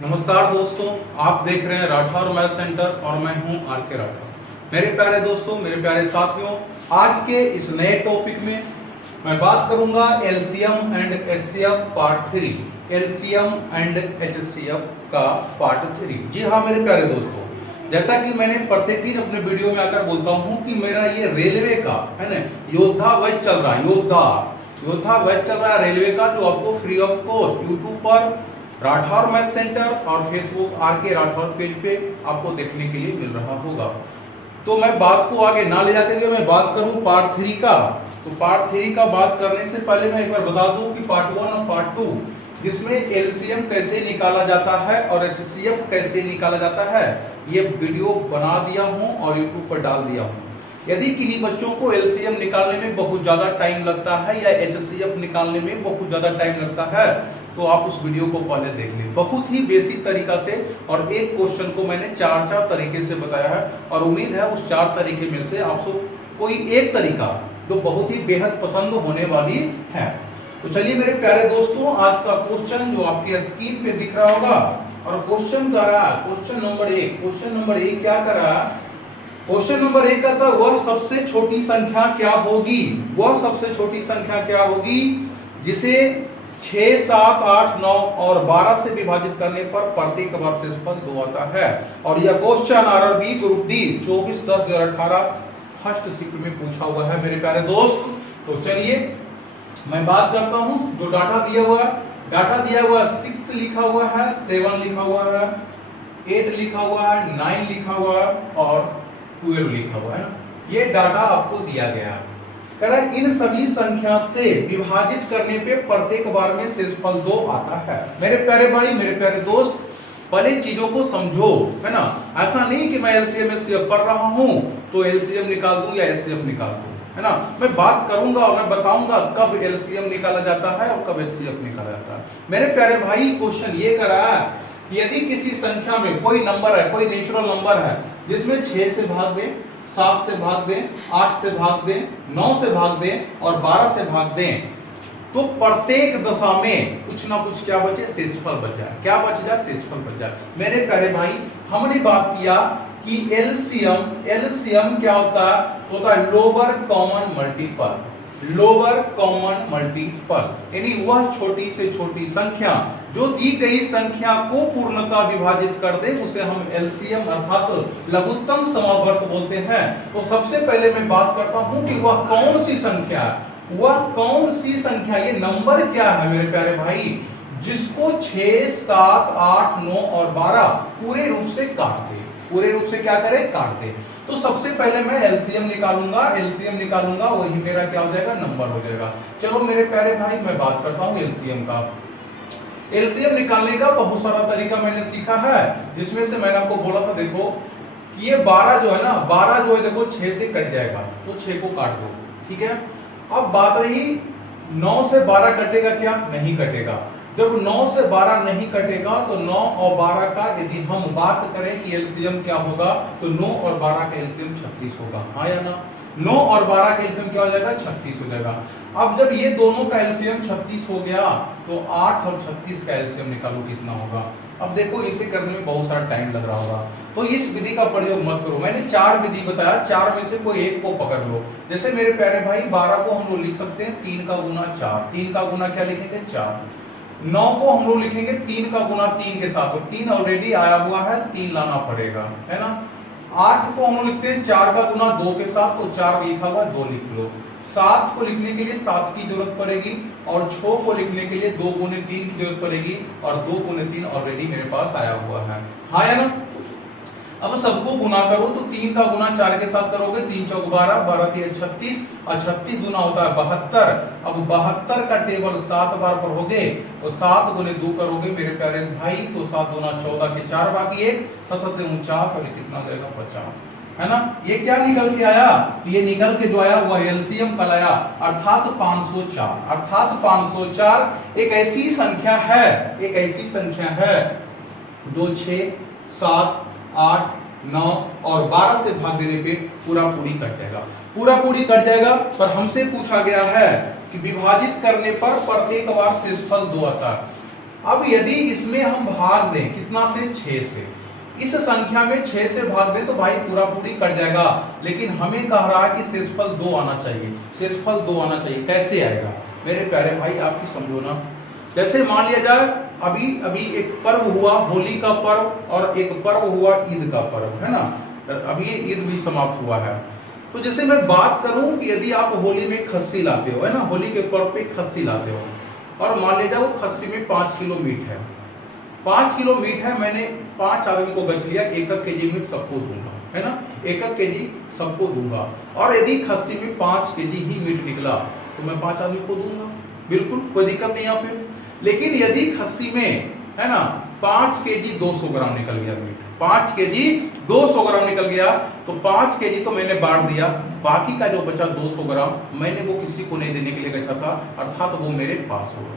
नमस्कार दोस्तों, आप देख रहे हैं राठौर मैथ सेंटर और मैं हूं आर के राठौर। मेरे प्यारे दोस्तों, मेरे प्यारे साथियों, आज के इस नए टॉपिक में मैं बात करूंगा LCM and HCF part 3। LCM and HCF का पार्ट 3। जी हाँ मेरे प्यारे दोस्तों, जैसा कि मैंने प्रत्येक दिन अपने वीडियो में आकर बोलता हूं कि मेरा ये रेलवे का है ना योद्धा बैच चल रहा है। योद्धा बैच चल रहा है रेलवे का, जो आपको फ्री ऑफ कॉस्ट यूट्यूब पर राठौर मैथ सेंटर और फेसबुक आर के राठौर पेज पे आपको देखने के लिए मिल रहा होगा। तो मैं बात को आगे ना ले जाते हुए मैं बात करूं पार्ट 3 का। तो पार्ट 3 का बात करने से पहले मैं एक बार बता दूं कि पार्ट 1 और पार्ट 2 जिसमें एलसीएम कैसे निकाला जाता है और एचसीएफ कैसे निकाला जाता है, ये वीडियो बना दिया हूं और यूट्यूब पर डाल दिया हूं। यदि किन्हीं बच्चों को एलसीएम निकालने में बहुत ज्यादा टाइम लगता है या एचसीएफ निकालने में बहुत ज्यादा टाइम लगता है तो आप उस वीडियो को पहले देख लें। बहुत ही बेसिक तरीका से और एक क्वेश्चन को मैंने चार तरीके से बताया है और उम्मीद है उस 4 तरीके में से आपको कोई एक तरीका जो बहुत ही बेहद पसंद होने वाली है। तो चलिए मेरे प्यारे दोस्तों, आज का क्वेश्चन जो आपके स्क्रीन पे दिख रहा होगा और क्वेश्चन कर रहा है क्वेश्चन नंबर 1 क्या कर रहा है? क्वेश्चन नंबर 1 कहता है वह सबसे छोटी संख्या क्या होगी? वह सबसे छोटी संख्या क्या होगी जिसे 6, 7, 8, 9 और 12 से विभाजित करने पर प्रत्येक बार शेषफल 2 आता है। और यह question RRB group D 24/10/2018 first shift में पूछा हुआ है मेरे प्यारे दोस्त। तो चलिए मैं बात करता हूं। जो डाटा दिया हुआ है 6 लिखा हुआ है, 7 लिखा हुआ है, 8 लिखा हुआ है, 9 लिखा हुआ है और 12 लिखा हुआ है ना। ये डाटा आपको दिया गया है। कह रहा है इन सभी संख्या से विभाजित करने पे प्रत्येक बार में शेषफल 2 आता है। मेरे प्यारे भाई, मेरे प्यारे दोस्त, पहले चीजों को समझो, है ना। ऐसा नहीं कि मैं एलसीएम एचसीएफ पढ़ रहा हूं तो एलसीएम निकाल दूं या एचसीएफ निकाल दूं, है ना। मैं बात करूंगा और मैं बताऊंगा कब एलसीएम निकाला जाता है और कब एचसीएफ निकाला जाता है। मेरे प्यारे भाई, क्वेश्चन ये कर रहा है यदि किसी संख्या में कोई नंबर है, कोई नेचुरल नंबर है जिसमें 6 से भाग दें, 7 से भाग दें, 8 से भाग दें, 9 से भाग दें और 12 से भाग दें, तो प्रत्येक दशा में कुछ ना कुछ क्या बचे? शेषफल बच जाए। क्या बच जाए? शेषफल बच जाए। मेरे प्यारे भाई, हमने बात किया कि एलसीएम क्या होता है lower common multiple. Lower common multiple यानी वह छोटी से छोटी संख्या जो दी गई संख्या को पूर्णतः विभाजित कर दे उसे हम एलसीएम अर्थात लघुत्तम समावर्त बोलते हैं। तो सबसे पहले मैं बात करता हूं कि वह कौन सी संख्या है। वह कौन सी संख्या, ये नंबर क्या है मेरे प्यारे भाई, जिसको 6, 7, 8, 9 और 12 पूरे रूप से काट दे। पूरे रूप से क्या करे? काट दे। तो सबसे पहले मैं एलसीएम निकालूंगा, वही मेरा क्या हो जाएगा? नंबर हो जाएगा। चलो मेरे प्यारे भाई, मैं बात करता हूं एलसीएम का। एलसीएम निकालने का बहुत सारा तरीका मैंने सीखा है, जिसमें से मैंने आपको बोला था देखो कि ये 12 जो है ना, 12 जो है देखो 6 से कट जाएगा तो 6 को काट दो, ठीक है। अब बात रही 9 से 12 कटेगा क्या? नहीं कटेगा। जब 9 से 12 नहीं कटेगा तो 9 और 12 का यदि हम बात करें कि एलसीएम क्या होगा तो 9 और 12 का एलसीएम 36 होगा, हाँ या ना। 9 और 12 का एलसीएम क्या हो जाएगा? 36 हो जाएगा। अब जब ये दोनों का एलसीएम 36 हो गया तो 8 और 36 का एलसीएम निकालो कितना होगा। अब देखो इसे करने में बहुत सारा टाइम लग रहा होगा, तो इस विधि का प्रयोग मत करो। मैंने 4 विधि बताया, 4 में से कोई एक को पकड़ लो। जैसे मेरे प्यारे भाई 12 को हम लोग लिख सकते हैं 3 का गुना 4। 3 का गुना क्या लिखेंगे? 4। 9 को हम लोग लिखेंगे 3 का गुना 3 के साथ, तो 3 ऑलरेडी आया हुआ है, 3 लाना पड़ेगा, है ना। 8 को हम लोग लिखते हैं 4 का गुना 2 के साथ, तो 4 लिखा हुआ 2 लिख लो। 7 को लिखने के लिए 7 की जरूरत पड़ेगी और 6 को लिखने के लिए 2 गुने 3 की जरूरत पड़ेगी और 2 गुने 3 ऑलरेडी मेरे पास आया हुआ है, हाँ या ना। अब सबको गुना करो तो 3 का गुना 4 के साथ करोगे, 3 चौक 12, 12 3 36 और 36 गुना होता है 72। अब 72 का टेबल 7 बार पढ़ोगे तो 7 गुने 2 करोगे मेरे प्यारे भाई, तो 7 गुना 14 के 4 बाकी 1, 7 7 49 और कितना जाएगा? 50, है ना। ये क्या निकल के आया? ये निकल के जो आया वह एलसीएम कल आया, अर्थात 504। अर्थात 504 एक ऐसी संख्या है जो 6, 7, 8, 9 और 12 से भाग देने पे पूरा पूरी कट जाएगा। पर हमसे पूछा गया है कि विभाजित करने पर प्रत्येक बार शेषफल 2 आता है। अब यदि इसमें हम भाग दें कितना से, 6 से, इस संख्या में 6 से भाग दें तो भाई पूरा पूरी कट जाएगा, लेकिन हमें कह रहा है कि शेषफल 2 आना चाहिए, शेषफल 2 आना चाहिए। कैसे आएगा मेरे प्यारे भाई, आपकी समझो ना। जैसे मान लिया जाए अभी अभी एक पर्व हुआ, होली का पर्व, और एक पर्व हुआ ईद का पर्व, है ना, अभी ईद भी समाप्त हुआ है। तो जैसे मैं बात करूं कि यदि आप होली में खस्सी लाते हो, है ना, होली के पर्व पे खस्सी लाते हो, और मान लिया जाए वो खस्सी में 5 किलो मीट है, 5 किलो मीट है, मैंने 5 आदमी को बच लिया, 1 केजी मीट सबको दूंगा, है ना, 1 केजी सबको दूंगा। और यदि खस्सी में 5 केजी ही मीट निकला तो मैं 5 आदमी को दूंगा, बिल्कुल कोई दिक्कत नहीं यहाँ पे। लेकिन यदि खस्सी में, है ना, 5 केजी 200 ग्राम निकल गया मीट, 5 केजी 200 ग्राम निकल गया, तो 5 केजी तो मैंने बांट दिया, बाकी का जो बचा 200 ग्राम मैंने वो किसी को नहीं देने के लिए गया था, अर्थात वो मेरे पास होगा।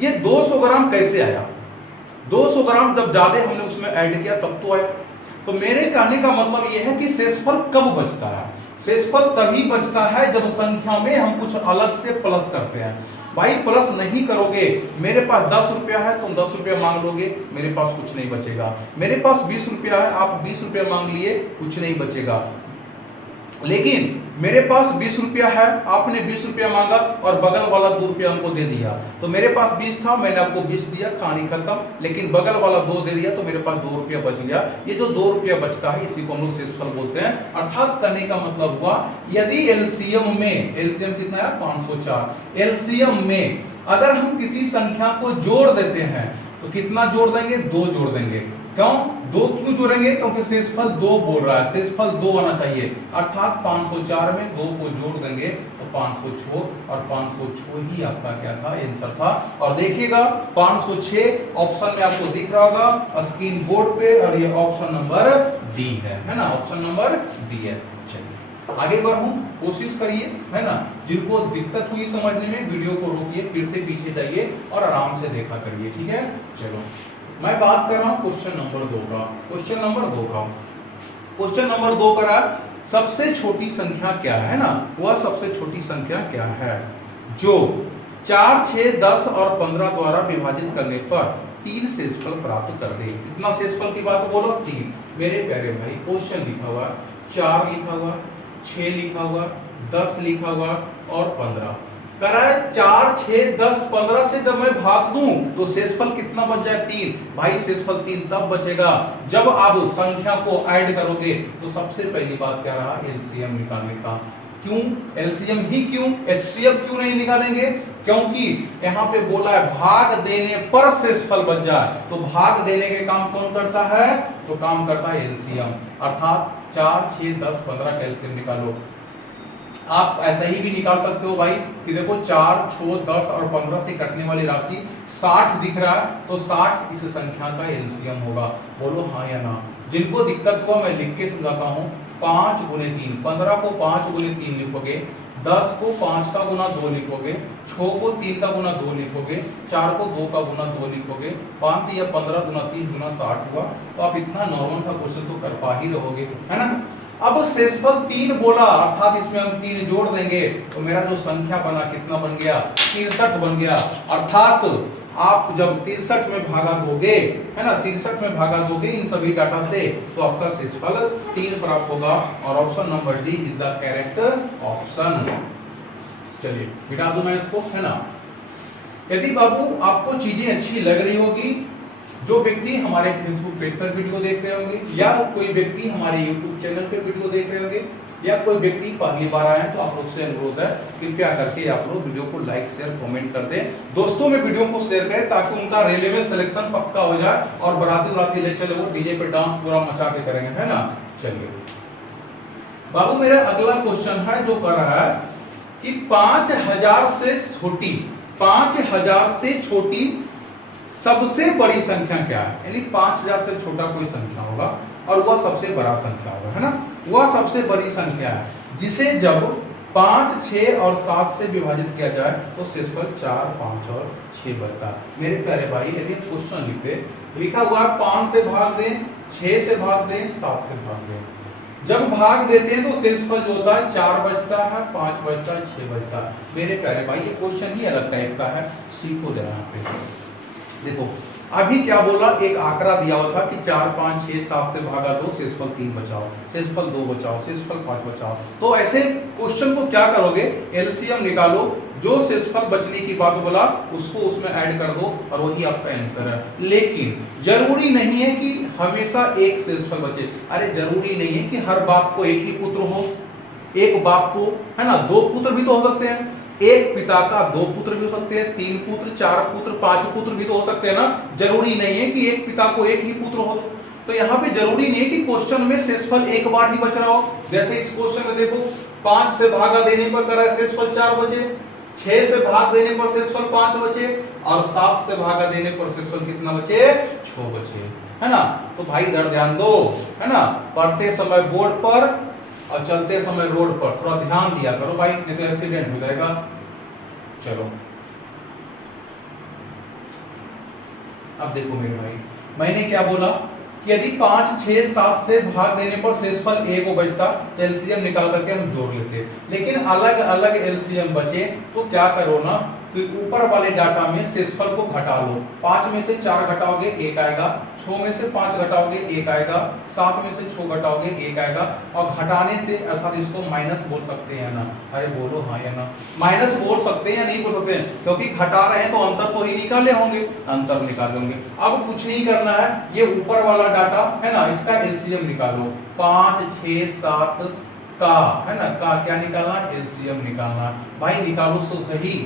ये 200 ग्राम कैसे आया, 200 ग्राम जब ज्यादा हमने उसमें ऐड किया तब तो आया। तो मेरे कहने का मतलब यह है कि शेषफल कब बचता है, शेषफल तभी बचता है जब संख्या में हम कुछ अलग से प्लस करते हैं। भाई प्लस नहीं करोगे, मेरे पास 10 रुपया है, तुम 10 रुपया मांग लोगे, मेरे पास कुछ नहीं बचेगा। मेरे पास 20 रुपया है, आप 20 रुपया मांग लिए, कुछ नहीं बचेगा। लेकिन मेरे पास 20 रुपया है, आपने 20 रुपया मांगा और बगल वाला 2 रुपया हमको दे दिया, तो मेरे पास 20 था, मैंने आपको 20 दिया, कहानी खत्म। लेकिन बगल वाला 2 दे दिया तो मेरे पास 2 रुपया बच गया। ये जो 2 रुपया बचता है इसी को हम लोग शेषफल बोलते हैं। अर्थात करने का मतलब हुआ यदि एलसीएम में, एलसीएम कितना है 504, एलसीएम में अगर हम किसी संख्या को जोड़ देते हैं तो कितना जोड़ देंगे, 2 जोड़ देंगे। क्यों 2 क्यों जोड़ेंगे, क्योंकि शेषफल 2 बोल रहा है, शेषफल 2 आना चाहिए। अर्थात 504 में 2 को जोड़ देंगे तो 506, और 506 ही आपका क्या था, आंसर था। और देखिएगा 506 ऑप्शन में आपको दिख रहा होगा स्क्रीन बोर्ड पे, और ये ऑप्शन नंबर डी है ना, ऑप्शन नंबर डी है। चलिए आगे बढ़ूं, कोशिश करिए, है ना, जिनको दिक्कत हुई समझने में वीडियो को रोकिए, फिर से पीछे जाइए और आराम से देखा करिए, ठीक है। चलो मैं बात कर रहा हूं क्वेश्चन नंबर 2 का, क्वेश्चन नंबर 2 का, क्वेश्चन नंबर 2 का सबसे छोटी संख्या क्या है ना, वह सबसे छोटी संख्या क्या है जो 4, 6, 10 और 15 द्वारा विभाजित करने पर 3 शेषफल प्राप्त कर दे। कितना शेषफल की बात बोलो, 3। मेरे प्यारे भाई क्वेश्चन लिखा हुआ 4 लिखा हुआ, 6 लिखा हुआ, 10 लिखा हुआ और 15 करा है। 4, 6, 10, 15 से जब मैं भाग दूं तो शेषफल कितना बच जाए, 3। भाई शेषफल 3 तब बचेगा जब आप संख्या को ऐड करोगे। तो सबसे पहली बात क्या रहा, एलसीएम निकालने का। क्यों एलसीएम ही, क्यों एचसीएफ क्यों नहीं निकालेंगे, क्योंकि यहाँ पे बोला है भाग देने पर शेषफल बच जाए। तो भाग देने के काम कौन करता है, तो काम करता है एलसीएम। अर्थात 4, 6, 10, 15 का एलसीएम निकालो। आप ऐसा ही भी निकाल सकते हो भाई कि देखो 4, 6, 10 और 15 से कटने वाली राशि 60 दिख रहा है, तो 60 इस संख्या का एलसीएम होगा। बोलो हाँ या ना। जिनको दिक्कत हुआ मैं लिख के समझाता हूँ। 5 गुने 3, 15 को 5 गुने 3 लिखोगे, 10 को 5 का गुना 2 लिखोगे, 6 को 3 का गुना 2 लिखोगे, 4 को 2 का गुना 2 लिखोगे, 5 या 15 गुना 30 गुना 60 हुआ। तो आप इतना नॉर्मल सा क्वेश्चन तो कर पा ही रहोगे, है ना। अब शेषफल 3 बोला, अर्थात इसमें हम 3 जोड़ देंगे तो मेरा जो संख्या बना कितना बन गया, 63 बन गया। अर्थात आप जब 63 में भागा दोगे, है ना, 63 में भागा दोगे इन सभी डाटा से, तो आपका शेषफल 3 प्राप्त होगा। और option number D is the correct option. चलिए मिटा दूं मैं इसको, है ना। यदि बाबू आपको चीजें अच्छी लग रही होगी, जो व्यक्ति हमारे फेसबुक पेज पर वीडियो देख रहे होंगे, या कोई व्यक्ति हमारे यूट्यूब चैनल पे वीडियो देख रहे होंगे, या कोई व्यक्ति पहली बार आए हैं, तो आप लोग से अनुरोध है कृपया करके आप लोग वीडियो को लाइक शेयर कमेंट कर दें। दोस्तों में वीडियो को शेयर करें ताकि उनका रेलवे में सिलेक्शन पक्का हो जाए और बराती ले चले, वो डीजे पे डांस पूरा मचा के करेंगे, है ना। चलिए बाबू मेरा अगला क्वेश्चन है जो कर रहा है कि 5000 से छोटी, 5000 से छोटी सबसे बड़ी संख्या क्या है। यानी 5000 से छोटा कोई संख्या होगा और वह सबसे बड़ा संख्या होगा, है ना। वह सबसे बड़ी संख्या है जिसे जब 5, 6 और 7 से विभाजित किया जाए तो शेषफल 4, 5 और 6 बचता है। मेरे प्यारे भाई यदि क्वेश्चन लिखते, लिखा हुआ है 5 से भाग दें, 6 से भाग दें, 7 से भाग दें। जब भाग देते हैं तो शेषफल जो होता है 4 बचता है, 5 बचता है, 6 बचता है। मेरे प्यारे भाई ये क्वेश्चन ही अलग टाइप का है, सीखो जरा यहाँ पे। देखो अभी क्या बोला, एक आंकड़ा दिया हुआ था कि 4 5 6 7 से भागा 2, शेषफल 3 बचाओ, शेषफल 2 बचाओ, शेषफल 5 बचाओ। तो ऐसे क्वेश्चन को क्या करोगे, एलसीएम निकालो, जो शेषफल बचने की बात बोला उसको उसमें ऐड कर दो और वही आपका आंसर है। लेकिन जरूरी नहीं है कि हमेशा एक शेषफल बचे। अरे जरूरी नहीं है कि हर बाप को एक ही पुत्र हो, एक बाप को, है ना, 2 पुत्र भी तो हो सकते हैं। एक पिता का 2 पुत्र भी हो सकते हैं, 3 पुत्र, 4 पुत्र, 5 पुत्र भी तो हो सकते हैं ना। जरूरी नहीं है कि एक पिता को एक ही पुत्र हो। तो यहाँ पे जरूरी नहीं है कि क्वेश्चन में शेषफल एक बार ही बच रहा हो। जैसे इस क्वेश्चन में देखो 5 से भागा देने पर करा शेषफल 4 बचे, 6 से भाग देने पर शेषफल 5 बचे और 7 से भागा देने पर शेषफल कितना बचे, 6 बचे, है ना। तो भाई इधर ध्यान दो, है ना, पढ़ते समय बोर्ड पर और चलते समय रोड पर थोड़ा ध्यान दिया करो भाई, नहीं तो एक्सीडेंट हो जाएगा। चलो अब देखो मेरे भाई, मैंने क्या बोला कि यदि 5 6 7 से भाग देने पर शेषफल 1 को बचता, एलसीएम निकाल करके हम जोड़ लेते। लेकिन अलग अलग एलसीएम बचे तो क्या करो ना कि ऊपर वाले डाटा में शेषफल को घटा लो। 5 में से 4 घटाओगे 1 आएगा, 6 में से 5 घटाओगे 1 आएगा, 7 में से 6 घटाओगे 1 आएगा। और घटाने से अर्थात इसको माइनस बोल सकते हैं ना, अरे बोलो हाँ या ना, माइनस बोल सकते हैं या नहीं बोल सकते हैं, क्योंकि घटा रहे हैं तो अंतर तो ही निकाले होंगे, अंतर निकाले होंगे। अब कुछ नहीं करना है, ये ऊपर वाला डाटा है ना, इसका एलसीएम निकालो। 5 6 7 का, है ना, का क्या निकालना, एलसीएम निकालना। भाई निकालो तो सही।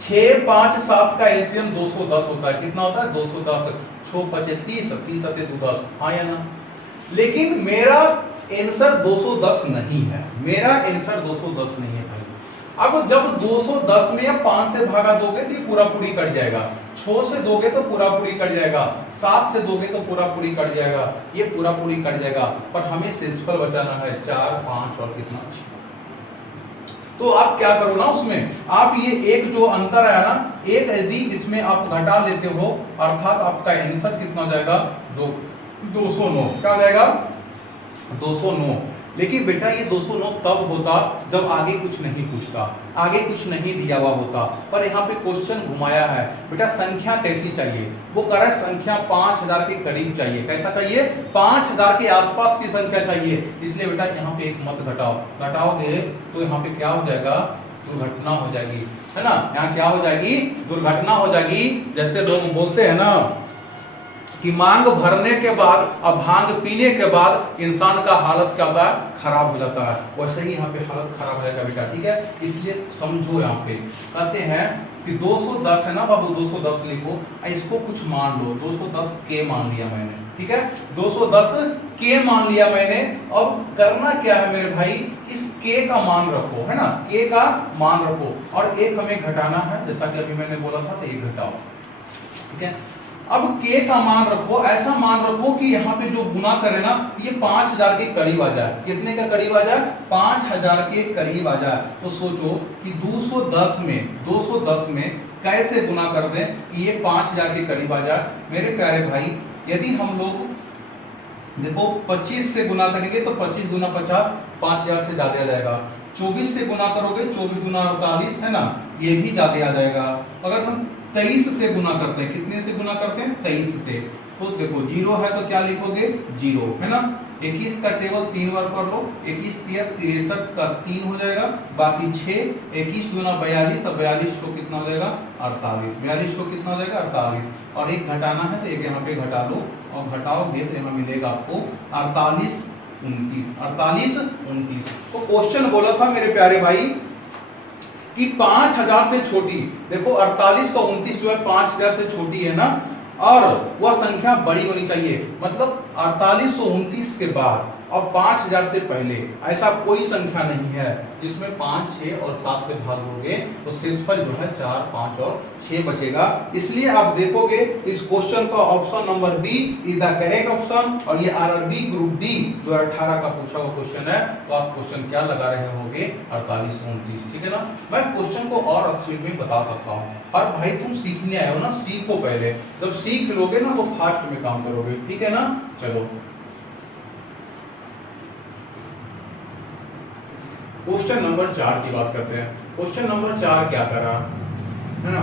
6 5 7 का एलसीएम 210 होता है। कितना होता है, 210। 6 5 30, 30 7 210, हाँ या ना। लेकिन मेरा आंसर 210 नहीं है, मेरा आंसर 210 नहीं है भाई। अब जब 210 में या 5 से भागा दोगे तो ये पूरा पूरी कट जाएगा, 6 से दोगे तो पूरा पूरी कट जाएगा, 7 से दोगे तो पूरा पूरी कट जाएगा, ये पूरा पूरी कट जाएगा। पर हमें शेषफल बचाना है 4 5 और कितना 6। तो आप क्या करो ना, उसमें आप ये एक जो अंतर आया ना, एक यदि इसमें आप घटा लेते हो, अर्थात आपका आंसर कितना हो जाएगा, 209। क्या हो जाएगा, 209। लेकिन बेटा ये 209 तब होता जब आगे कुछ नहीं पूछता, आगे कुछ नहीं दिया हुआ होता। पर यहाँ पे क्वेश्चन घुमाया है, बेटा संख्या कैसी चाहिए, वो कह रहा है संख्या 5000 के करीब चाहिए। कैसा चाहिए, 5000 के आसपास की संख्या चाहिए। इसलिए बेटा यहाँ पे एक मत घटाओ, घटाओगे तो यहाँ पे क्या हो जाएगा, दुर्घटना हो जाएगी, है ना। यहाँ क्या हो जाएगी, दुर्घटना हो जाएगी। जैसे लोग बोलते हैं ना कि मांग भरने के बाद और भांग पीने के बाद इंसान का हालत क्या होता है, खराब हो जाता है। वैसे ही यहाँ पे हालत खराब हो जाएगा बेटा, ठीक है। इसलिए समझो, यहाँ पे कहते हैं कि 210 है ना बाबू, 210 लिखो, इसको कुछ मान लो, 210 के मान लिया मैंने, ठीक है, 210 के मान लिया मैंने। अब करना क्या है मेरे भाई, इस के का मान रखो, है ना, के का मान रखो और एक हमें घटाना है, जैसा कि अभी मैंने बोला था, तो एक घटाओ, ठीक है। अब k का मान रखो, ऐसा मान रखो कि यहाँ पे जो गुना करे ना, ये 5000 के करीब आ जाए। कितने का करीब आ जाए, 5000 के करीब आ जाए। तो सोचो कि 210 में कैसे गुना कर दें कि ये 5000 के करीब आ जाए। मेरे प्यारे भाई, यदि हम लोग देखो 25 से गुना करेंगे तो 25 गुना 50, 5000 से ज्यादा आ जाएगा। 24 से गुना करोगे, 24 गुना 48, है ना, ये भी ज्यादा आ जाएगा। अगर हम 23 से गुना करते हैं, कितने से गुना करते हैं, 23 से, तो देखो 0 है तो क्या लिखोगे, 0, है ना। 21 का टेबल 3 बार कर लो, 21 3 63 का 3 हो जाएगा, बाकी 6, 21 गुना 42 और 42 को कितना हो जाएगा, 48, 42 को कितना हो जाएगा, 48। और एक घटाना है तो एक यहाँ पे घटा लो, और घटाओगे तो यहाँ मिलेगा आपको 48 29, 48 29। तो क्वेश्चन बोला था मेरे प्यारे भाई कि 5000 से छोटी, देखो 4829 जो है 5000 से छोटी है ना, और वह संख्या बड़ी होनी चाहिए। मतलब 4829 के बाद और 5000 से पहले ऐसा कोई संख्या नहीं है जिसमें 5 6 और 7 से भाग दोगे तो शेषफल जो है 4 5 और 6 बचेगा। इसलिए आप देखोगे इस क्वेश्चन का option number B is the correct option. और ये आरआरबी ग्रुप डी 2018 का पूछा हुआ क्वेश्चन है। तो आप क्वेश्चन क्या लगा रहे होंगे, 48 29, ठीक है ना। मैं क्वेश्चन को और स्पीड में बता सकता हूँ। और भाई तुम सीखने आए हो ना, सीखो पहले, जब सीख लोगे ना तो फास्ट में काम करोगे, ठीक है ना। चलो क्वेश्चन नंबर 4 की बात करते हैं। क्वेश्चन नंबर 4 क्या कर रहा है ना,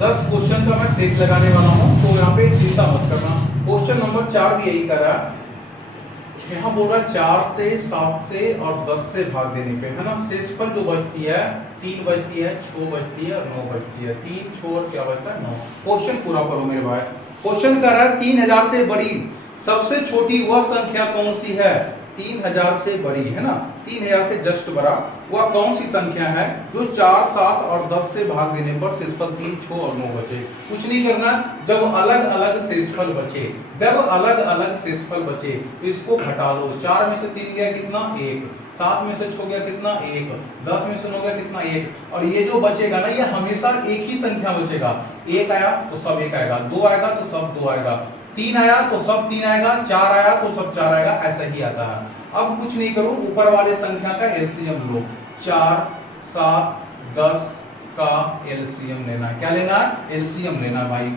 10 क्वेश्चन का मैं सेट लगाने वाला हूं, तो यहाँ पे चिंता मत करना। क्वेश्चन नंबर 4 भी यही कर रहा है। यहाँ बोल रहा है 4 से, 7 से और 10 से भाग देने पे, है ना। शेषफल जो बचती है 3 बचती है, 6 बचती है और 9 बचती है। 3 6 और क्या बचता है 9। क्वेश्चन पूरा करो मेरे भाई। क्वेश्चन कर रहा है 3000 से बड़ी सबसे छोटी वह संख्या कौन सी है। 3000 से बड़ी, है ना, 3000 से जस्ट बड़ा वह कौन सी संख्या है जो 4 7 और 10 से भाग देने पर शेषफल 3 6 और 9 बचे। कुछ नहीं करना, जब अलग अलग शेषफल बचे, जब अलग अलग शेषफल बचे तो इसको घटा लो। 4 में से 3 गया कितना 1, 7 में से 6 गया कितना 1, 10 में से 9 गया कितना 1, और ये जो बचेगा ना ये हमेशा एक ही संख्या बचेगा। 1 आया तो सब 1 आएगा, 2 आएगा तो सब 2 आएगा, 3 आया तो सब 3 आएगा, 4 आया तो सब 4 आएगा, ऐसा ही आता है। अब कुछ नहीं करो, ऊपर वाले संख्या का एलसीएम लो। 4 7 10 का एलसीएम लेना। क्या लेना है? एलसीएम लेना भाई।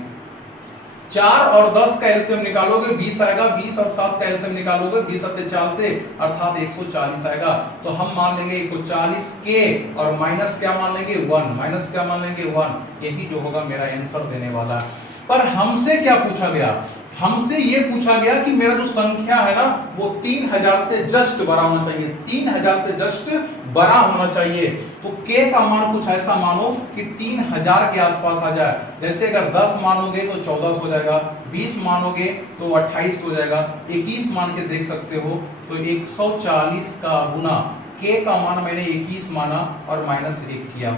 4 और 10 का एलसीएम निकालोगे 20 आएगा, 20 और 7 का एलसीएम निकालोगे 20 सत्ते 4 से अर्थात 140 आएगा। तो हम मान लेंगे 140 के और माइनस क्या मान लेंगे 1, माइनस क्या मान लेंगे 1। यही जो होगा मेरा आंसर देने वाला है। पर हमसे क्या पूछा गया? हमसे ये पूछा गया कि मेरा जो संख्या है ना वो 3000 से जस्ट बड़ा होना चाहिए, 3000 से जस्ट बड़ा होना चाहिए। तो k का मान कुछ ऐसा मानो कि 3000 के आसपास आ जाए। जैसे अगर 10 मानोगे तो 14 हो जाएगा, 20 मानोगे तो 28 हो जाएगा, 21 मान के देख सकते हो तो 140 का गुना k का मान मैंने 21 माना और -1 किया।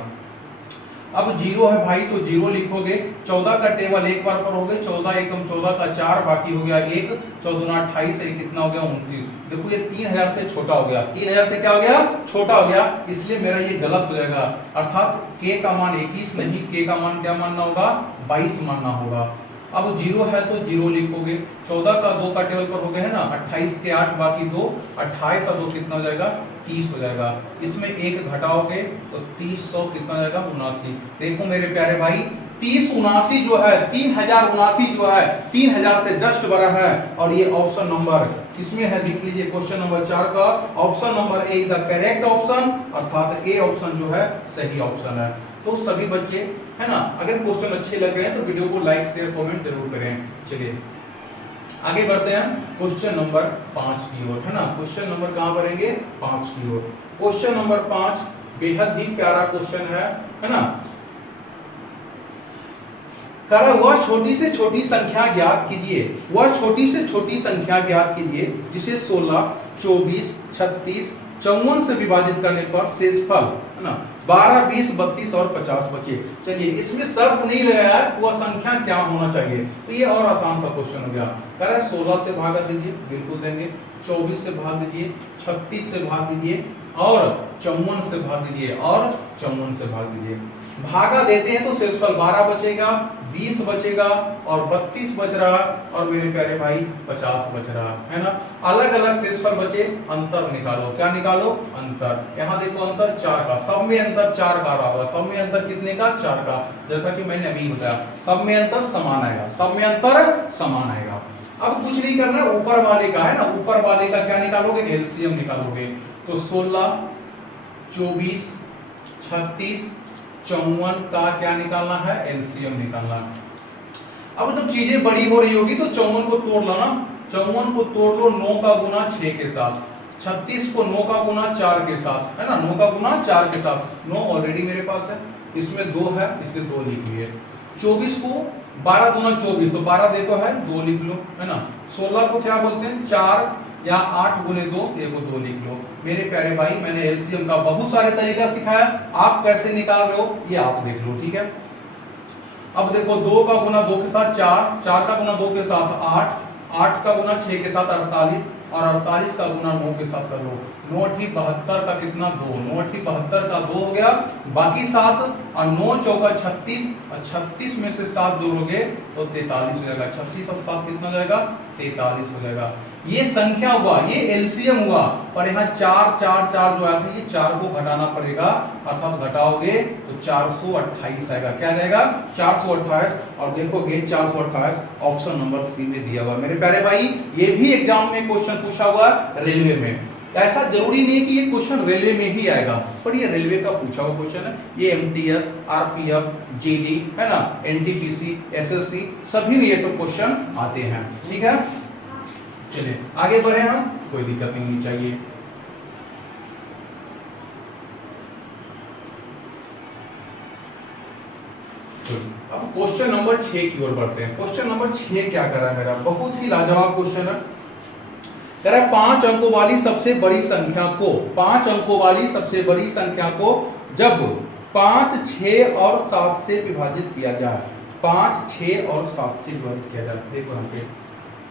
अब 0 है भाई तो 0 लिखोगे। 14 का टेबल एक बार करोगे, 14 एकम 14 का 4 बाकी हो गया 1, 14 28 है कितना हो गया 29। देखो ये 3000 से छोटा हो गया, 3000 से क्या हो गया छोटा हो गया, इसलिए मेरा ये गलत हो जाएगा। अर्थात k का मान 21 नहीं, k का मान क्या मानना होगा 22 मानना होगा। अब 0 है तो 0 लिखोगे। 14 का 2 का टेबल पर हो गया है ना, 28 के 8 बाकी 2, 28 और 2 कितना हो जाएगा 30 हो जाएगा। इसमें 1 घटाओगे तो 30 100 कितना हो जाएगा 79। देखो मेरे प्यारे भाई 30 79 जो है 3079 जो है 3000 से जस्ट बड़ा है, और ये ऑप्शन नंबर इसमें है, देख लीजिए क्वेश्चन नंबर 4 का option number A is the correct option, अर्थात ए ऑप्शन जो है सही ऑप्शन है। तो सभी बच्चे है ना, अगर क्वेश्चन अच्छे लग रहे हैं तो वीडियो को लाइक शेयर कमेंट जरूर करें। चलिए आगे बढ़ते हैं क्वेश्चन नंबर 5 की ओर, है ना। क्वेश्चन नंबर कहां बढ़ेंगे 5 की ओर। क्वेश्चन नंबर 5 बेहद ही प्यारा क्वेश्चन है ना। कह वह छोटी से छोटी संख्या ज्ञात कीजिए, वह छोटी से छोटी संख्या ज्ञात कीजिए जिसे 16 24 36 54 से विभाजित करने पर शेषफल है ना 12 20 32 और 50 बचे। चलिए इसमें शर्त नहीं लगाया है वह संख्या क्या होना चाहिए, तो ये और आसान सा क्वेश्चन हो गया। कह रहा है 16 से भागा दीजिए, बिल्कुल देंगे, 24 से भाग दीजिए, 36 से भाग दीजिए और 54 से भाग दीजिए और 54 से भाग दीजिए। भागा देते हैं तो शेषफल 12 बचेगा, 20 बचेगा और 32 बच रहा, और मेरे प्यारे भाई 50 बच रहा है ना। अलग अलग शेषफल बचे, अंतर निकालो। क्या निकालो? अंतर। यहाँ देखो अंतर 4 का, सब में अंतर 4 का रहा होगा। सब में अंतर कितने का? 4 का। जैसा कि मैंने अभी बताया सब में अंतर समान आएगा, सब में अंतर समान आएगा। अब कुछ नहीं करना, ऊपर वाले का है ना, ऊपर वाले का क्या निकालोगे? एलसीएम निकालोगे। तो 16 24 36 54 का क्या निकालना है? एलसीएम निकालना। अब जब चीजें बड़ी हो रही होगी तो 54 को तोड़ लो ना, 54 को तोड़ लो 9 का गुना 6 के साथ, 36 को 9 का गुना 4 के साथ, है ना, 9 का गुना 4 के साथ। 9 ऑलरेडी मेरे पास है, इसमें 2 है इसलिए 2 लिख लिए। 24 को 12 दूना 24, तो 12 देखो है 2 लिख लो, है ना। 16 को क्या बोलते हैं? 4 या 8 गुने 2, देखो 2 लिख लो। मेरे प्यारे भाई मैंने एलसीएम का बहुत सारे तरीका सिखाया, आप कैसे निकाल रहे हो ये आप देख लो, ठीक है। अब देखो 2 का गुना 2 के साथ 4, 4 का गुना 2 के साथ 8, 8 का गुना 6 के साथ 48 और 48 का गुना 9 के साथ कर लो। 9 8 72 का कितना 2, 9 8 72 का 2 हो गया, बाकी 7 और 9 चौका 36 और 36 में से 7 जोड़ोगे तो 43 हो जाएगा। 36 और 7 कितना हो जाएगा? 43 हो जाएगा। ये संख्या हुआ, ये एलसीएम हुआ, पर यहाँ 4 4 4 जो है ये 4 को घटाना पड़ेगा, अर्थात घटाओगे तो 428 आएगा। क्या जाएगा? 428। और देखोगे 428 ऑप्शन नंबर सी में दिया हुआ। मेरे प्यारे भाई ये भी एग्जाम में क्वेश्चन पूछा हुआ रेलवे में। ऐसा जरूरी नहीं कि ये क्वेश्चन रेलवे में ही आएगा, पर ये रेलवे का पूछा हुआ क्वेश्चन है। ये एमटीएस, आरपीएफ, जीडी है ना, एनटीपीसी, एसएससी सभी में ये सब क्वेश्चन आते हैं। ठीक है, चलिए आगे बढ़े हम, कोई दिक्कत नहीं होनी चाहिए। अब क्वेश्चन नंबर 6 की ओर बढ़ते हैं। क्वेश्चन नंबर 6 क्या कर रहा है मेरा, बहुत ही लाजवाब क्वेश्चन है। कह रहा है 5 अंकों वाली सबसे बड़ी संख्या को, 5 अंकों वाली सबसे बड़ी संख्या को जब 5, 6 और 7 से विभाजित किया जाए, 5, 6 और 7 से विभाजित किया जाए। देखो यहाँ पे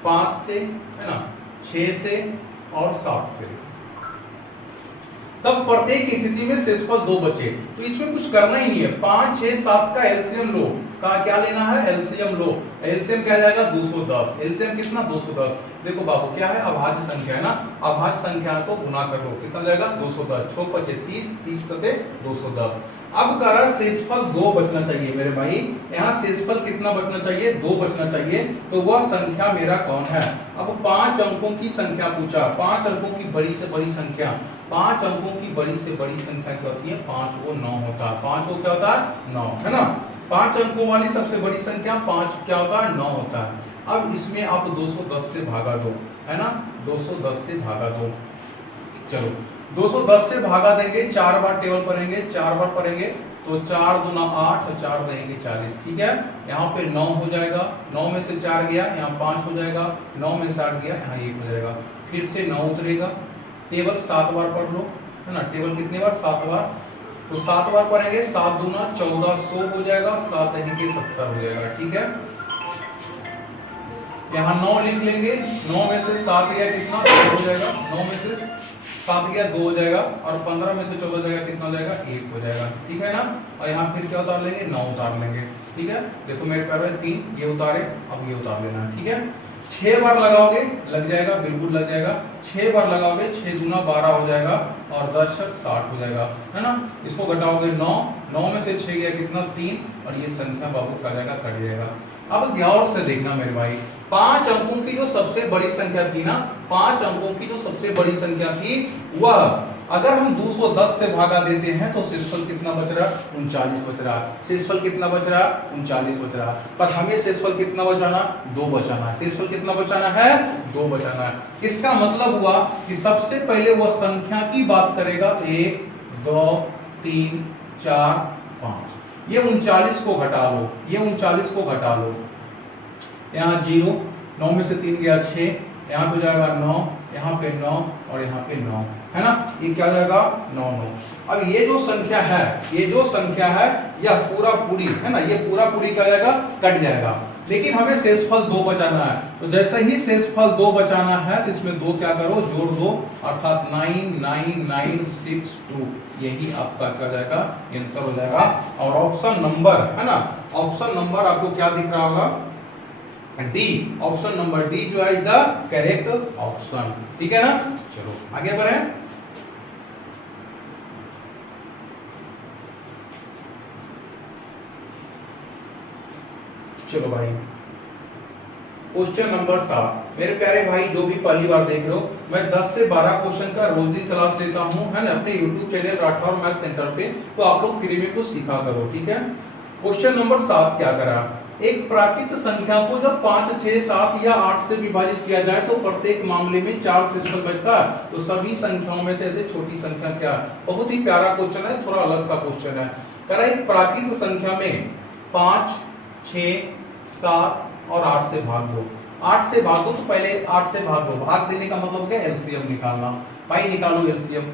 5 से है ना, 6 से और 7 से, तब प्रत्येक स्थिति में शेषफल 2 बचे। तो इसमें कुछ करना ही नहीं है, 5, 6, 7 का एलसीएम लो। कहा क्या लेना है, एलसीएम लो। एलसीएम क्या जाएगा 210। एलसीएम कितना 210। देखो बाबू क्या है, अभाज्य संख्या है ना, अभाज्य संख्या को गुना कर लो, कितना जाएगा 210। 6 5 30, 30 7 210। अब कह रहा शेषफल 2 बचना चाहिए मेरे भाई, यहाँ शेषफल कितना बचना चाहिए, 2 बचना चाहिए। तो वह संख्या मेरा कौन है। अब 5 अंकों की संख्या पूछा, 5 अंकों की बड़ी से बड़ी संख्या, 5 अंकों की बड़ी से बड़ी संख्या क्या होती है, 5 को 9 होता है। 5 को क्या होता है 9, है ना। 5 अंकों वाली सबसे बड़ी संख्या 5 क्या होता है 9 होता है। अब इसमें आप 210 से भागा दो, है ना, 210 से भागा दो। चलो 210 से भागा देंगे, 4 बार टेबल पढ़ेंगे, 4 बार पढ़ेंगे तो 4 दूना 8 और 4 देंगे 40। ठीक है, यहाँ पे 9 हो जाएगा, 9 में से 4 गया, यहाँ 5 हो जाएगा, 9 में से 8 गया, यहाँ 1 हो जाएगा, फिर से 9 उतरेगा। टेबल 7 बार पढ़ लो, है ना, टेबल कितने बार 7 बार, तो 7 बार पढ़ेंगे, 7 दूना 1400 हो जाएगा, 7 के 70 हो जाएगा। ठीक है, यहाँ 9 लिख लेंगे, 9 में से 7 गया कितना 2 हो जाएगा, 9 में से 7 गया 2 हो जाएगा, और 15 में से 14 जाएगा कितना हो जाएगा 1 हो जाएगा। ठीक है ना, और यहाँ फिर क्या उतार लेंगे 9 उतार लेंगे। ठीक है, देखो मेरे पैर में 3 ये उतारे, अब ये उतार लेना। ठीक है, 6 बार लगाओगे लग जाएगा, बिल्कुल लग जाएगा। 6 बार लगाओगे 6 दूना 12 हो जाएगा, और 10 60 हो जाएगा, है ना। इसको घटाओगे 9, 9 में से 6 गया कितना 3, और ये संख्या बाबू क्या जाएगा कट जाएगा। अब ध्यान से देखना मेरे भाई, 5 अंकों की जो सबसे बड़ी संख्या थी ना, 5 अंकों की जो सबसे बड़ी संख्या थी, वह अगर हम 210 से भागा देते हैं तो शेषफल कितना बच रहा, 39 बच रहा। शेषफल कितना बच रहा, 39 बच रहा। पर हमें शेषफल कितना बचाना, 2 बचाना है। शेषफल कितना बचाना है, 2 बचाना है। इसका मतलब हुआ कि सबसे पहले वह संख्या की बात करेगा, 1 2 3 4 5, ये 39 को घटा लो, ये 39 को घटा लो, यहाँ 0, 9 में से 3 गया 6, यहाँ पे जाएगा 9, यहाँ पे 9 और यहाँ पे 9, है ना, ये क्या जाएगा 9 9। अब ये जो संख्या है, ये जो संख्या है यह पूरा पूरी है ना, ये पूरा पूरी क्या जाएगा कट जाएगा, लेकिन हमें शेषफल 2 बचाना है। तो जैसे ही शेषफल 2 बचाना है तो इसमें 2 क्या करो जोड़ दो, अर्थात 99962, यही आपका क्या जाएगा आंसर हो जाएगा। और ऑप्शन नंबर है ना, ऑप्शन नंबर आपको क्या दिख रहा होगा, डी, ऑप्शन नंबर डी जो है द करेक्ट ऑप्शन। ठीक है ना, चलो आगे बढ़े। चलो भाई क्वेश्चन नंबर 7। मेरे प्यारे भाई जो भी पहली बार देख रहे हो, मैं 10 से 12 क्वेश्चन का रोज दिन क्लास लेता हूं, है ना, अपने YouTube channel Rathore math centre पे, तो आप लोग फ्री में कुछ सीखा करो। ठीक है, क्वेश्चन नंबर 7 क्या करा, एक प्राकृत संख्या को जब 5 6 7 या 8 से विभाजित किया जाए तो प्रत्येक मामले में 4 शेषफल बचता है। तो सभी संख्याओं में से ऐसे छोटी संख्या क्या है। बहुत ही प्यारा क्वेश्चन है, थोड़ा अलग सा क्वेश्चन है। कह रहा है एक प्राकृत संख्या में 5 6 7 और 8 से भाग दो। 8 से भाग दो, तो पहले 8 से भाग दो, भाग देने का मतलब क्या, एलसीएम निकालना। भाई निकालो एलसीएम,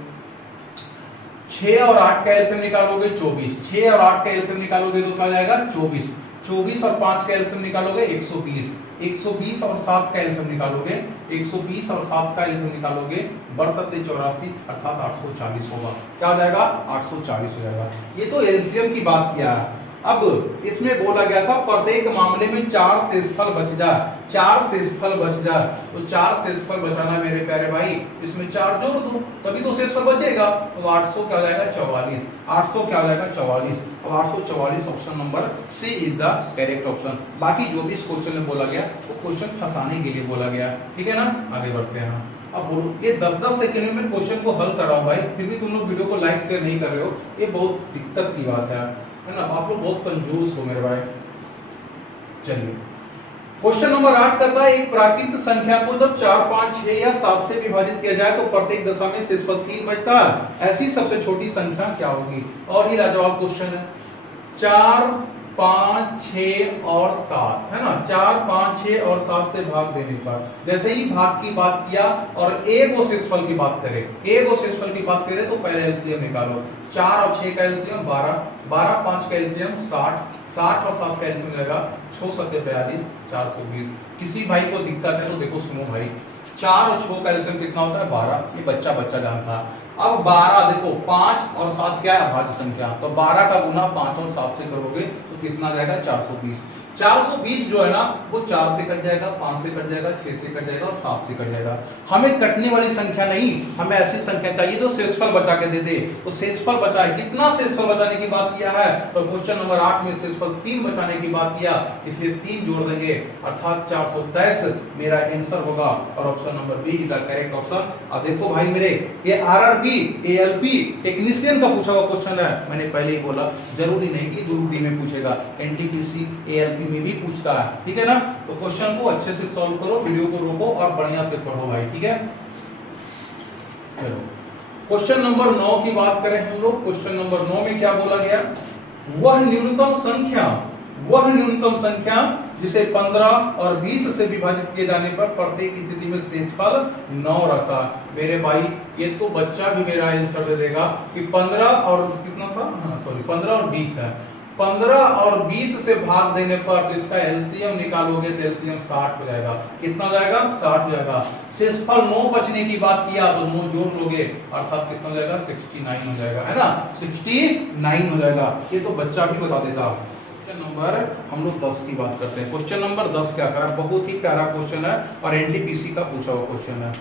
6 और 8 का एलसीएम निकालोगे 24, 6 और 8 का एलसीएम निकालोगे तो क्या जाएगा 24, 24 और 5 का एलसीएम निकालोगे 120, 120 और 7 का एलसीएम निकालोगे 120 और 7 का एलसीएम निकालोगे, बरसते 84 अर्थात 840 होगा। क्या हो जाएगा 840 हो जाएगा। ये तो एलसीएम की बात किया है। अब इसमें बोला गया था प्रत्येक मामले में 4 शेषफल बच जाए, 4 शेषफल बच जाए। तो 4 शेषफल बचाना है मेरे प्यारे भाई, इसमें 4 जोड़ दो तभी तो शेषफल बचेगा। तो 800 क्या हो जाएगा 44, 800 क्या हो जाएगा 44, और 844 option number C is the correct option. बाकी जो भी इस क्वेश्चन में बोला गया वो क्वेश्चन फंसाने के लिए बोला गया। ठीक है ना, आगे बढ़ते हैं। अब बोलो ये 10-10 सेकंड में मैं क्वेश्चन को हल कर रहा हूँ भाई, फिर भी तुम लोग वीडियो को लाइक शेयर नहीं कर रहे हो, ये बहुत दिक्कत की बात है ना। आप लोग बहुत कंजूस हो मेरे भाई। चलिए क्वेश्चन नंबर 8 कहता है एक प्राकृत संख्या को जब 4, 5, 6 या 7 से विभाजित किया जाए तो प्रत्येक दशा में शेषफल 3 बचता है, ऐसी सबसे छोटी संख्या क्या होगी। और ये लाजवाब क्वेश्चन है। 4, 5, 6 और 7 है ना, 4, 5, 6 और 7 से भाग देने पर, जैसे ही भाग की बात किया और ए को शेषफल की बात करें, ए को शेषफल की बात करें तो पहले एलसीएम निकालो। 4 और 6 का एलसीएम 12, 12, 5 का एलसीएम 60, 60 और 7 का एलसीएम जाएगा 6 7 42, 420। किसी भाई को दिक्कत है तो देखो सुनो भाई, 4 और 6 का एलसीएम कितना होता है 12, ये बच्चा जानता है। अब 12 देखो 5 और 7 क्या है अभाज्य संख्या, तो 12 का गुना 5 और 7 से करोगे तो कितना जाएगा 420। 420 जो है ना वो 4 से कट जाएगा, 5 से कट जाएगा, 6 से कट जाएगा और 7 से कट जाएगा। हमें कटने वाली संख्या नहीं, हमें ऐसी संख्या चाहिए जो शेषफल बचा के दे दे। तो शेषफल बचा है, कितना शेषफल बचाने की बात किया है, तो क्वेश्चन नंबर 8 में शेषफल 3 बचाने की बात किया, इसलिए 3 जोड़ देंगे अर्थात 423 मेरा आंसर होगा और option number B is the correct option. अब देखो भाई मेरे, ये आरआरबी एएलपी टेक्नीशियन का पूछा हुआ क्वेश्चन है। मैंने पहले ही बोला जरूरी नहीं कि ग्रुप डी में पूछेगा, एनटीपीसी एएलपी में भी पूछता है, ठीक है ना। तो क्वेश्चन को अच्छे से सॉल्व करो, वीडियो को रोको और बढ़िया से पढ़ो भाई, ठीक है। चलो क्वेश्चन नंबर 9 की बात करें हम लोग। क्वेश्चन नंबर 9 में क्या बोला गया, वह न्यूनतम संख्या जिसे 15 और 20 से विभाजित किए जाने पर प्रत्येक स्थिति में शेषफल 9 रहता। मेरे भाई ये तो बच्चा भी मेरा आंसर दे देगा कि 15 और कितना था, हाँ सॉरी 15 और 20 है, 15 और 20 से भाग देने पर इसका एलसीएम निकालोगे तो एलसीएम 60 हो जाएगा। कितना हो जाएगा 60 हो जाएगा। शेषफल 9 बचने की बात किया तो 9 जोड़ लोगे अर्थात कितना हो जाएगा 69 हो जाएगा, है ना, 69 हो जाएगा। ये तो बच्चा भी बता देता। क्वेश्चन नंबर हम लोग 10 की बात करते हैं। क्वेश्चन नंबर 10 क्या करा, बहुत ही प्यारा क्वेश्चन है और एनटीपीसी का पूछा हुआ क्वेश्चन है।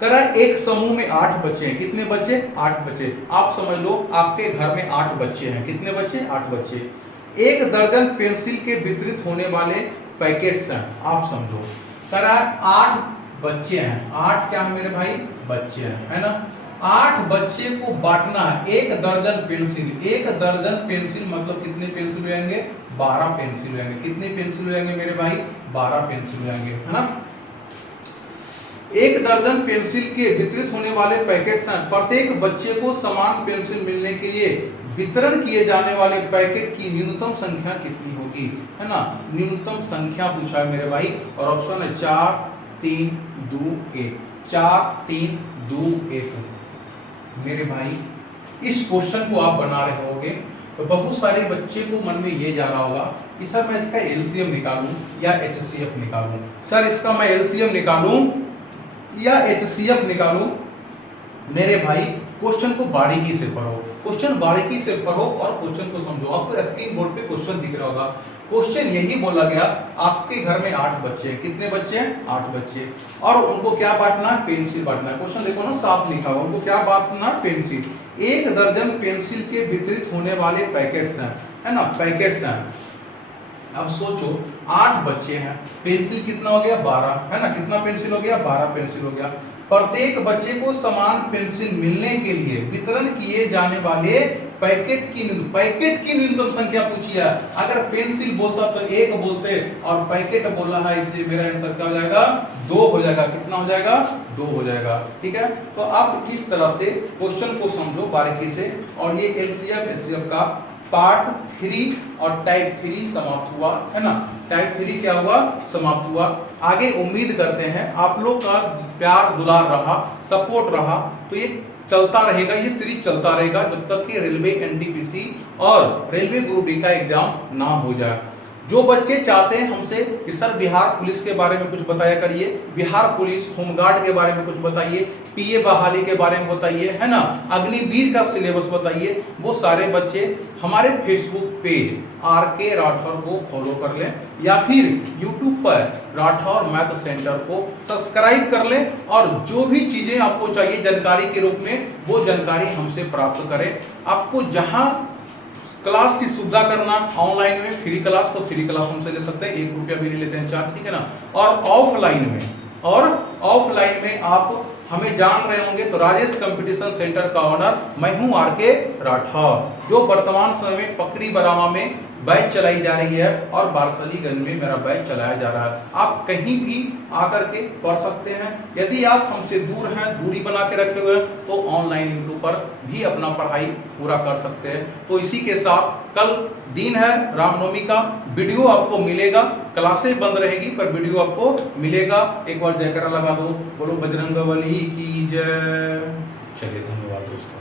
करा एक समूह में 8 बच्चे हैं, कितने बच्चे 8 बच्चे। आप समझ लो आपके घर में 8 बच्चे हैं, कितने बच्चे 8 बच्चे। 1 दर्जन पेंसिल के वितरित होने वाले पैकेट्स हैं, आप समझो। करा 8 बच्चे हैं, 8 क्या है मेरे भाई बच्चे हैं, है ना। 8 बच्चे को बांटना है 1 दर्जन पेंसिल। 1 दर्जन पेंसिल मतलब कितने पेंसिल हो जाएंगे 12 पेंसिल हो जाएंगे। कितने पेंसिल हो जाएंगे मेरे भाई 12 पेंसिल हो जाएंगे, है ना। 1 दर्जन पेंसिल के वितरित होने वाले पैकेट हैं। प्रत्येक बच्चे को समान पेंसिल मिलने के लिए वितरण किए जाने वाले पैकेट की न्यूनतम संख्या कितनी होगी, है ना। न्यूनतम संख्या पूछा है मेरे भाई और ऑप्शन है 4 3 2 1, 4 3 2 1। मेरे भाई इस क्वेश्चन को आप बना रहे होगे तो बहुत सारे बच्चे को मन में ये जा रहा होगा कि सर मैं इसका एलसीएम निकालूं या एचसीएफ निकालूं, सर इसका मैं एलसीएम निकालूं या एचसीएफ निकालूं। मेरे भाई क्वेश्चन को बारीकी से पढ़ो, क्वेश्चन बारीकी से पढ़ो और क्वेश्चन को समझो। आपको स्क्रीन बोर्ड पे क्वेश्चन दिख रहा होगा। क्वेश्चन यही बोला गया आपके घर में 8 बच्चे हैं, कितने बच्चे हैं 8 बच्चे, और उनको क्या बांटना है पेंसिल बांटना है। क्वेश्चन देखो ना साफ लिखा हुआ, उनको क्या बांटना पेंसिल। 1 दर्जन पेंसिल के वितरित होने वाले पैकेट्स हैं, है ना, पैकेट्स हैं। अब सोचो 8 बच्चे हैं, पेंसिल कितना हो गया 12, है ना, कितना पेंसिल हो गया 12 पेंसिल हो गया। प्रत्येक बच्चे को समान पेंसिल मिलने के लिए वितरण किए जाने वाले पैकेट की न्यूनतम संख्या पूछी है। अगर पेंसिल बोलता तो 1 बोलते और पैकेट बोल रहा है इसलिए मेरा आंसर क्या हो जाएगा 2 हो जाएगा। कितना हो जाएगा 2 हो जाएगा, ठीक है। तो अब इस तरह से क्वेश्चन को समझो बारीकी से। और ये एलसीएम एचसीएफ का पार्ट 3 और टाइप 3 समाप्त हुआ, है ना। टाइप 3 क्या हुआ समाप्त हुआ। आगे उम्मीद करते हैं आप लोग का प्यार दुलार रहा, सपोर्ट रहा, तो ये चलता रहेगा, ये सीरीज चलता रहेगा जब तक कि रेलवे एनटीपीसी और रेलवे ग्रुप डी का एग्जाम ना हो जाए। जो बच्चे चाहते हैं हमसे कि सर बिहार पुलिस के बारे में कुछ बताया करिए, बिहार पुलिस होमगार्ड के बारे में कुछ बताइए, पीए बहाली के बारे में बताइए, है ना, अग्निवीर का सिलेबस बताइए, वो सारे बच्चे हमारे फेसबुक पेज आरके राठौर को फॉलो कर लें या फिर यूट्यूब पर राठौर मैथ सेंटर को सब्सक्राइब कर लें और जो भी चीजें आपको चाहिए जानकारी के रूप में वो जानकारी हमसे प्राप्त करें। आपको जहां क्लास की सुविधा करना ऑनलाइन में फ्री क्लास, तो फ्री क्लास हमसे ले सकते हैं, 1 रुपया भी नहीं लेते हैं चार्ज, ठीक है ना। और ऑफलाइन में और ऑफलाइन में आप हमें जान रहे होंगे तो राजेश कंपटीशन सेंटर का ऑनर मैं हूं आर के राठौर, जो वर्तमान समय में पकड़ी बरामा में बैच चलाई जा रही है और बारसलीगंज में मेरा बैच चलाया जा रहा है। आप कहीं भी आकर के पढ़ सकते हैं। यदि आप हमसे दूर हैं, दूरी बना के रखे हुए हैं, तो ऑनलाइन यूट्यूब पर भी अपना पढ़ाई पूरा कर सकते हैं। तो इसी के साथ कल दिन है रामनवमी का, वीडियो आपको मिलेगा, क्लासेस बंद रहेगी पर वीडियो आपको मिलेगा। एक बार जयकारा लगा दो, बोलो बजरंगबली की जय। चलिए, धन्यवाद दोस्तों।